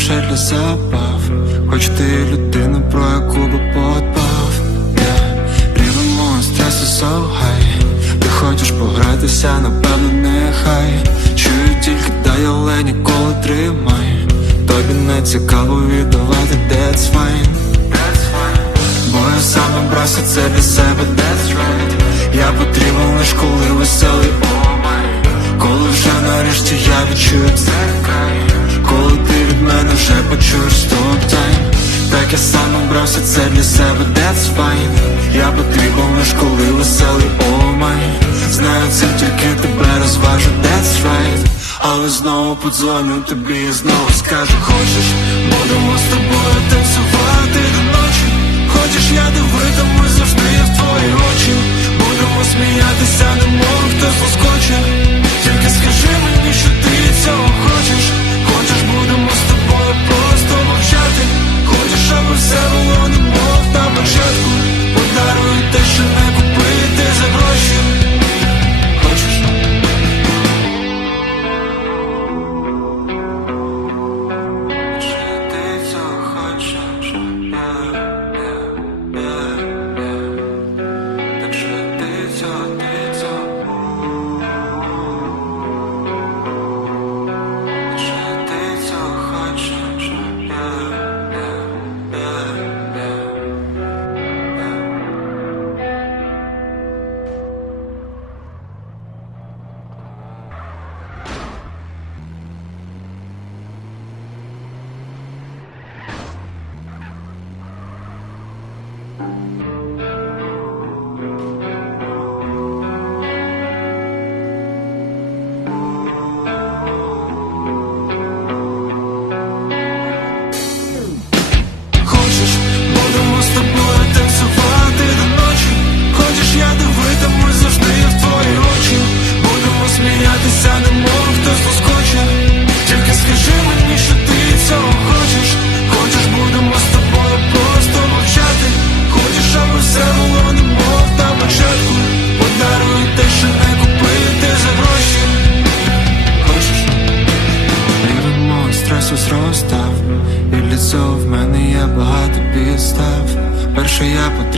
лише для забав. Хоч ти людина, про яку би подбав. Yeah. Рівень мого стресу so Ти хочеш погратися, напевно, нехай. Чую тільки дай, але ніколи тримай Тобі не цікаво віддавати, that's fine. That's fine. Бо я сам брався це для себе, that's right. Я потрібен лиш коли веселий, oh my. Коли вже нарешті я відчую це край Коли ти від мене вже почуєш стоп тайм. Так я сам обрався це для себе, that's fine. Я потрібен лиш коли веселий, oh май Знаю це тільки тебе розважу, that's right. Але знову подзвоню тобі і знову скажу Хочеш, будемо з тобою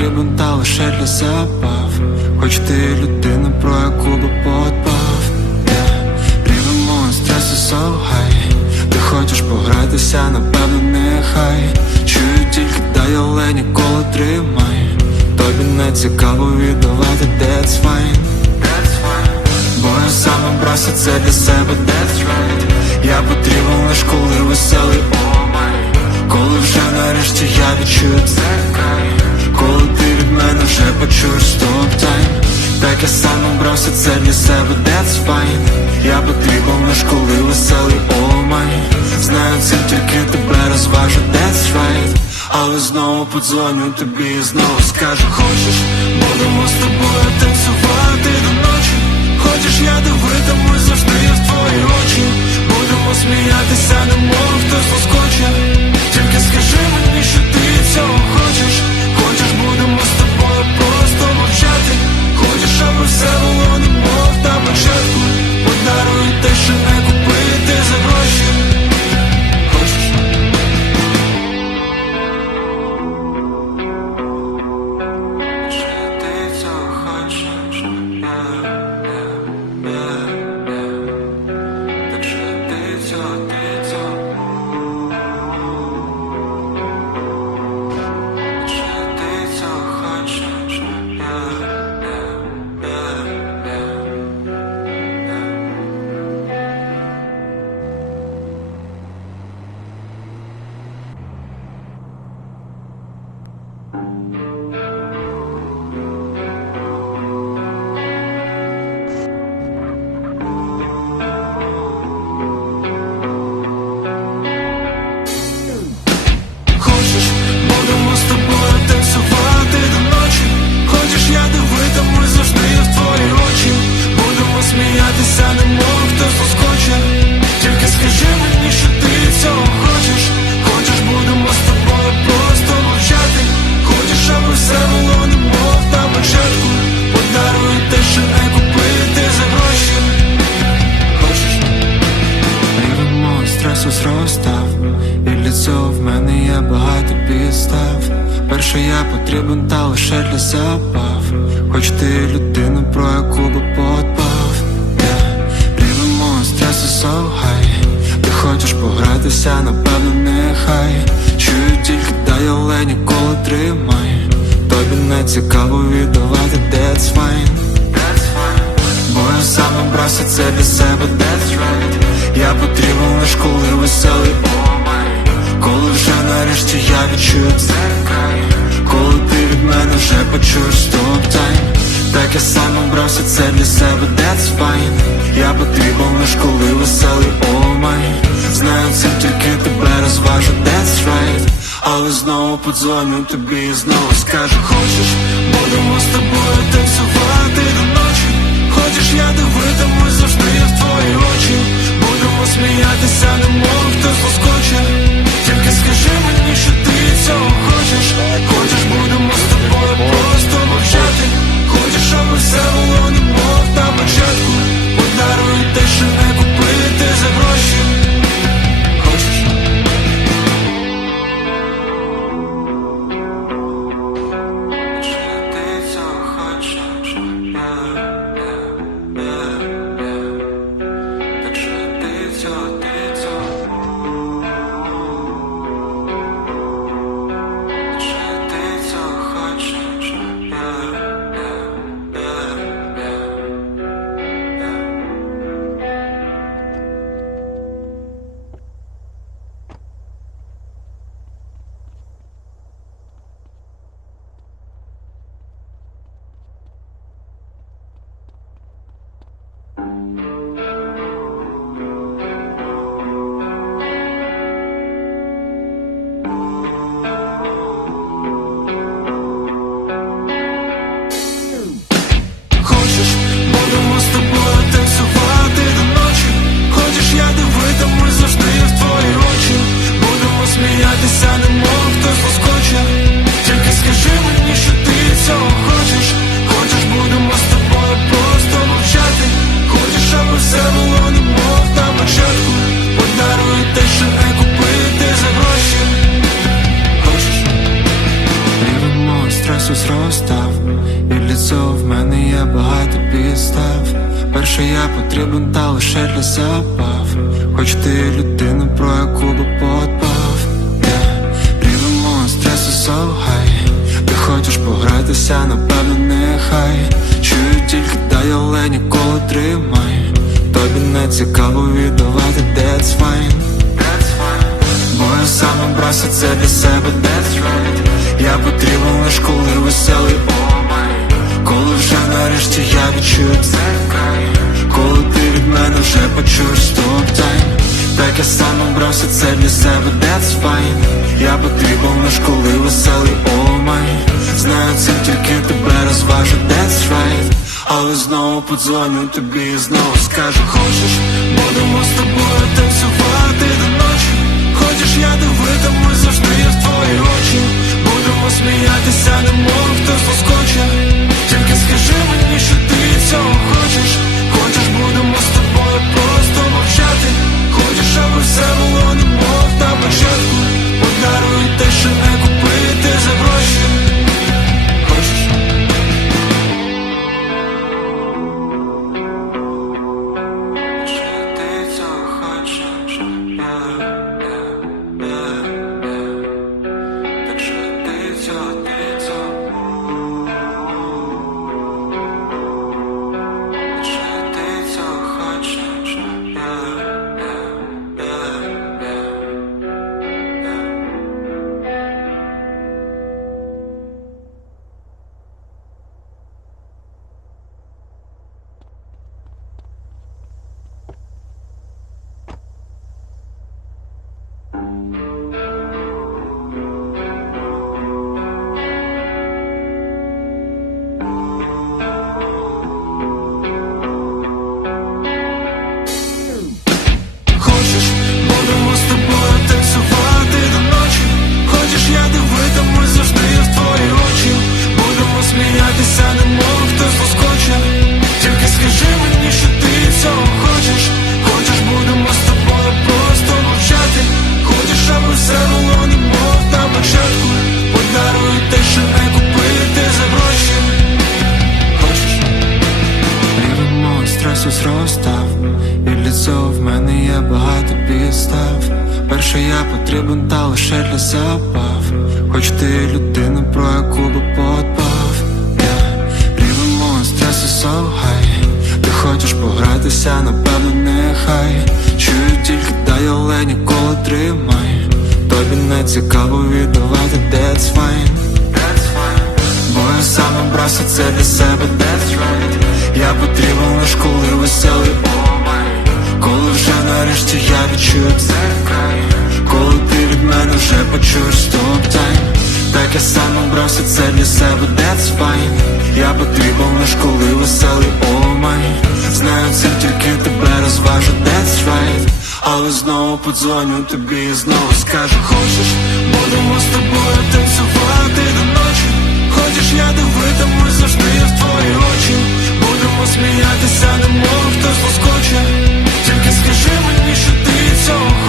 потрібен та лише для забав. Хоч ти людина, про яку би подбав. Рівень мого стресу so high Ти хочеш погратися, напевно, нехай. Чую тільки дай, але ніколи тримай Тобі не цікаво віддавати, that's fine. Бо я сам обрався це для себе, that's right. Я потрібен лиш коли веселий, oh my. Коли вже нарешті я відчую це край Коли ти від мене вже почуєш стоп тайм Так я сам обрався це для себе, that's fine. Я потрібен лиш коли веселий, oh Знаю це тільки тебе розважу, that's right але знову подзвоню тобі і знову скажу Хочеш, будемо з тобою танцювати до ночі. Хочеш, я дивитимусь завжди в твої очі. Будемо сміятися, немов хтось поскоче Тільки скажи мені, що Що не купити за гроші Та немов хто заскоче, тільки скажи мені, що ти цього хочеш, хочеш, будемо з тобою просто мовчати, хочеш, аби все було, немов на початку, подаруй те, що не купити за гроші. Хочеш, рівень мого стресу зростав, і для цього в мене є багато підстав. Перше я потрібен, та лише для забав, хоч ти людина, про яку би подав погратися, напевно, нехай. Чую тільки дай, але ніколи тримай Тобі не цікаво віддавати, that's fine. Бо я сам обрався це для себе, that's right. Я потрібен лиш коли веселий, oh my Коли вже нарешті я відчую це край. Коли ти від мене вже почуєш я сам обрався це для себе, that's fine. Я потрібен лиш коли веселий, oh my. Знаю, це тільки тебе розважу, that's right. Але знову подзвоню тобі і знову скажу. Хочеш, будемо з тобою танцювати до ночі? Хочеш, я дивитимусь завжди в твої очі? Будемо сміятися, немов хтось поскоче Тільки скажи мені, що ти цього хочеш погратися, напевно, нехай. Чую тільки дай, але ніколи тримай Тобі не цікаво віддавати, that's fine. That's fine. Бо я сам обрався це для себе, that's right. Я потрібен лиш коли веселий, oh my Коли вже нарешті я відчую це край. Коли ти від мене вже почуєш стоп тайм Так я сам обрався це для себе, that's fine. Я потрібен лиш коли веселий, oh my. Знаю, це тільки тебе розважу, that's right. Але знову подзвоню тобі і знову скажу. Хочеш, будемо з тобою танцювати до ночі? Хочеш, я дивитимусь завжди в твої очі? Будемо сміятися, немов хтось поскоче Ісус розстав, і лицо в мене є багато підстав. Перше я потрібен, та лише для запав. Хоч ти людина, про яку би подбав Я стресу so Ти хочеш погратися, напевно, нехай Чую тільки дай, але ніколи тримай. Тобі не цікаво віддавати, that's fine я саме це для себе, that's right Я потрібен лиш коли веселий, oh Коли вже нарешті я відчую край. Коли ти від мене вже почуєш стоп тайм. Так я сам обрався це для себе, that's fine Я потрібен лиш коли веселий, oh my Знаю, це тільки тебе розважу, that's right Але знову подзвоню тобі і знову скажу Хочеш, будемо з тобою танцювати до ночі Хочеш, я дивитимусь завжди в твої очі Будемо сміятися, немов хтось скоче. Тільки скажи мені, що ти цього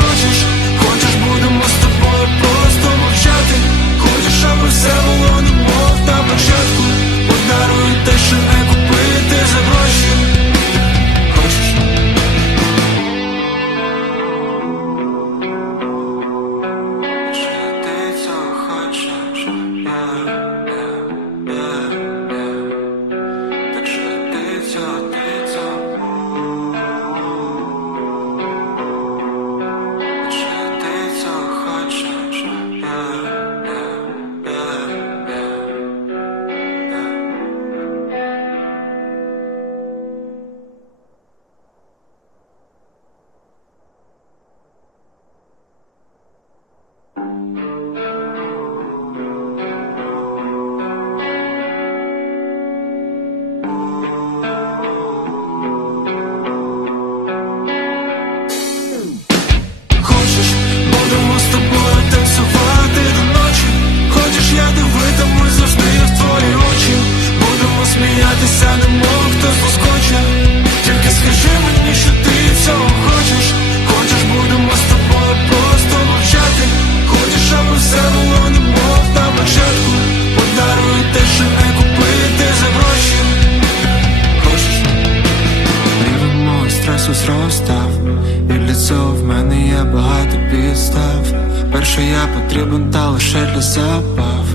забав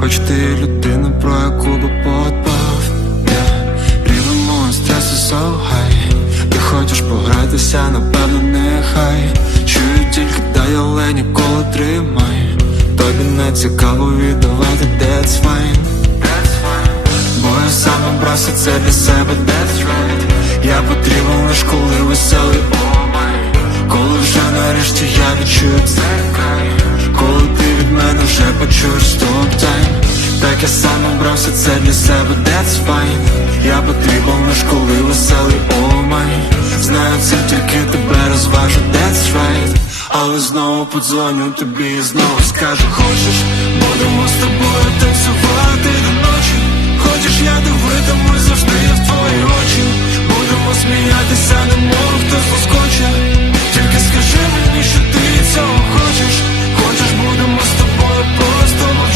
Хоч ти людина, про яку би подбав. Рівень мого стресу so high Ти хочеш погратися, напевно, нехай. Чую тільки дай, але ніколи тримай Тобі не цікаво віддавати, that's fine. That's fine. Бо я сам обрався це для себе, that's right. Я потрібен лиш коли веселий, oh my. Коли вже нарешті я відчую цей Я сам обрався це для себе, that's fine. Я потрібен лиш коли веселий, oh my. Знаю, це тільки тебе розважу, that's right але знову подзвоню тобі і знову скажу. Хочеш, будемо з тобою танцювати до ночі? Хочеш, я дивитимусь завжди в твої очі? Будемо сміятися, немов хтось лоскоче Тільки скажи мені, що ти цього хочеш. Хочеш, будемо з тобою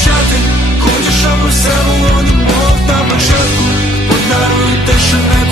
мовчати Хочеш, щоб все було немов на початку. Подарую те, що не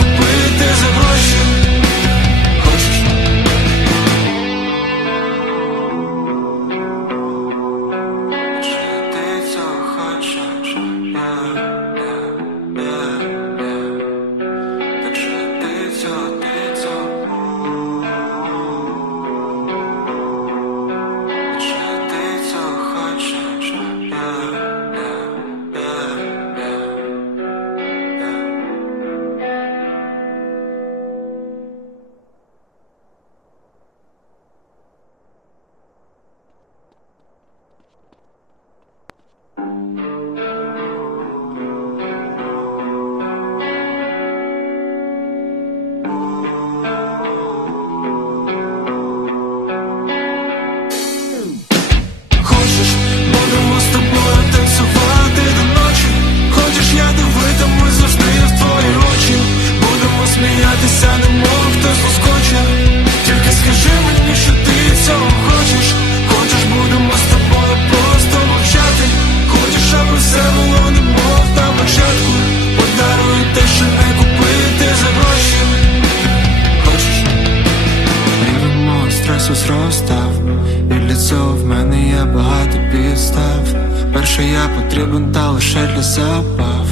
для забав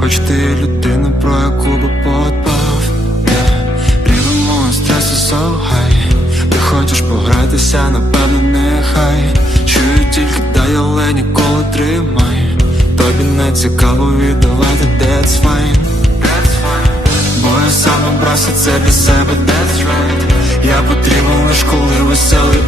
Хоч ти людина, про яку би подбав. Рівень мого стресу so Ти хочеш погратися, напевно, нехай. Чую тільки дай, але ніколи тримай. Тобі не цікаво віддавати, that's fine. Бо я сам обрався це для себе, that's right. Я потрібен лиш коли веселий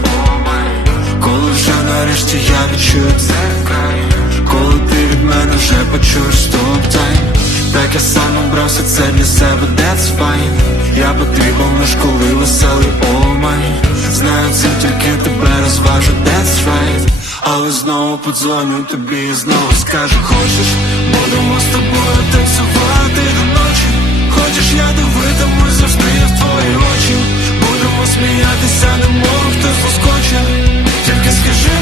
май Коли вже нарешті я відчую це край Коли ти від мене вже почуєш стоп тайм. Так я сам обрався це для себе, that's fine. Я потрібен лиш коли веселий о май Знаю це тільки тебе розважу, that's right. Але знову подзвоню тобі і знову скажу Хочеш, будемо з тобою танцювати до ночі. Хочеш, я дивитимусь завжди в твої очі. Будемо сміятися, немов хтось заскоче. Тільки скажи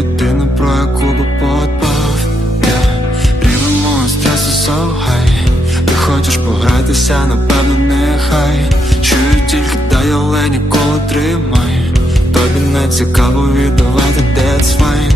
людина, про яку би подбав. Yeah. Рівень мого стресу so high Ти хочеш погратися, напевно, нехай. Чую тільки дай, але ніколи тримай. Тобі не цікаво віддавати, that's fine.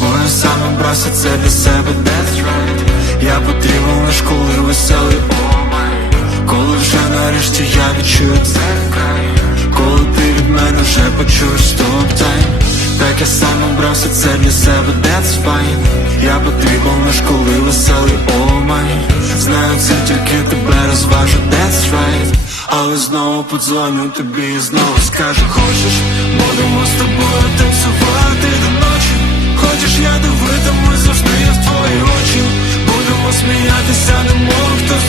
Бо я сам обрався це для себе, that's right. Я потрібен лиш коли веселий о май Коли вже нарешті я відчую це край. Коли ти від мене вже почуєш стоп тайм Так я сам обрався це для себе, that's fine. Я потрібен лиш коли веселий о май Знаю це тільки тебе розважу, that's right. Але знову подзвоню тобі і знову скажу. Хочеш, будемо з тобою танцювати до ночі? Хочеш, я дивитимусь завжди в твої очі? Будемо сміятися, немов хтось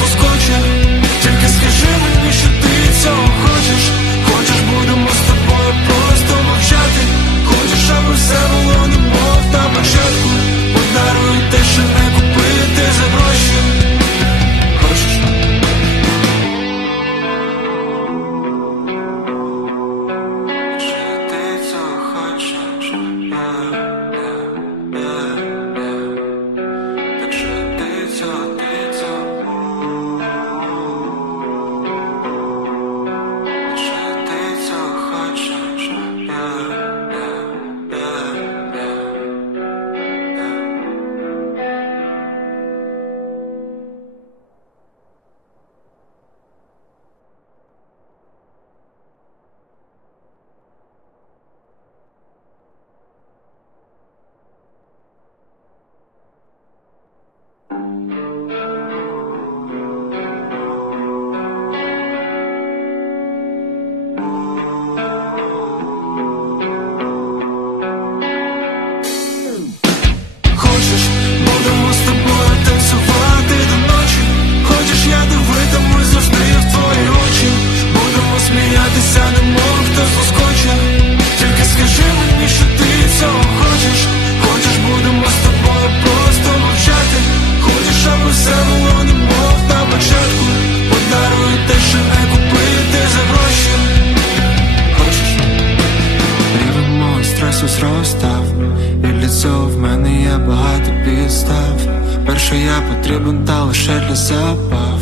потрібен та лише для забав.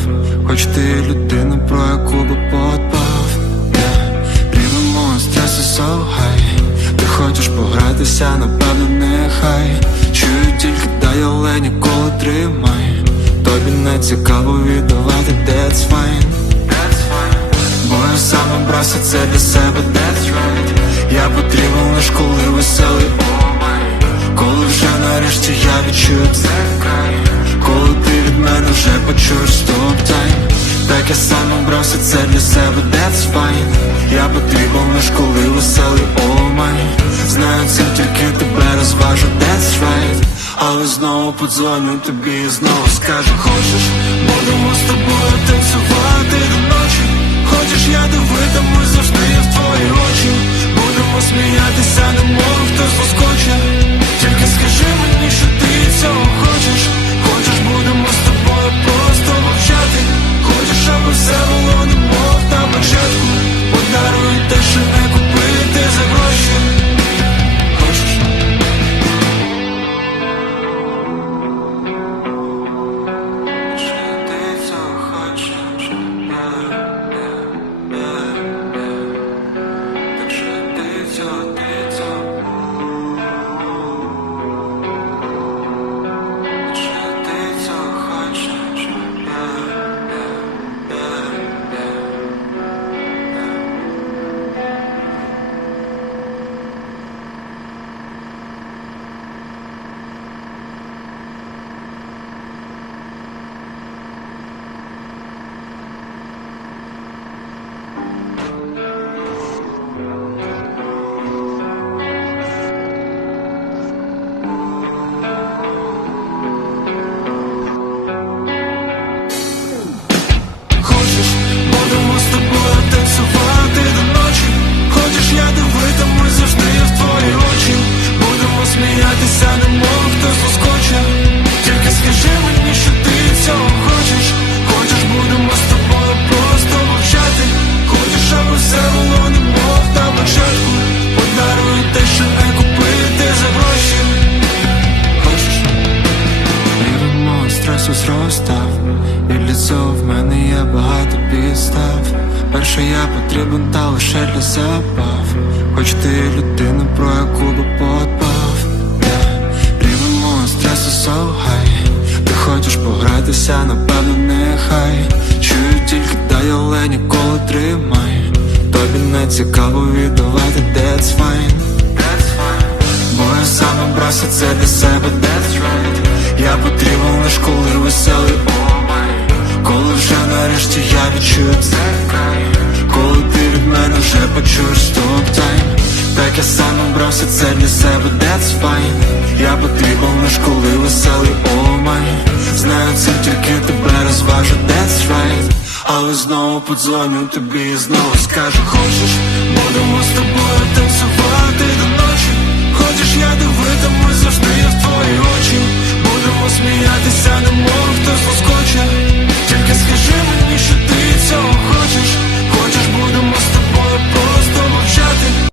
Хоч ти людина, про яку би подбав. Рівень мого стресу so Ти хочеш погратися, напевно, нехай. Чую тільки дай, але ніколи тримай Тобі не цікаво віддавати, that's fine. Бо я сам обрався це для себе, that's right. Я потрібен лиш коли веселий, oh Коли вже нарешті я відчую край Коли ти від мене вже почуєш стоп тайм. Так я сам обрався це для себе, that's fine. Я потрібен лиш коли веселий, oh Знаю це тільки тебе розважу, that's right. Але знову подзвоню тобі і знову скажу Хочеш, будемо з тобою танцювати до ночі? Хочеш, я дивитимусь завжди в твої очі? Будемо сміятися, немов хтось заскоче Тільки скажи мені, що ти Хочеш, Хоч ти людина, про яку би подбав. Рівень мого стресу so high Ти хочеш погратися, напевно, нехай. Чую тільки дай, але ніколи тримай Тобі не цікаво віддавати, that's fine. That's fine. Бо я сам обрався це для себе, that's right. Я потрібен лиш коли веселий, oh Коли вже нарешті я відчую це край коли ти від мене вже почуєш стоп-тайм Так я сам обрався, це для себе that's fine. Я потрібен лиш коли веселий омай oh Знаю, це тільки тебе розважу, that's right Але знову подзвоню тобі і знову скажу Хочеш, будемо з тобою танцювати до ночі. Хочеш, я дивитимусь завжди я в твої очі. Будемо сміятися, немов хтось поскоче Тільки скажи мені, що ти цього хочеш. 我的梦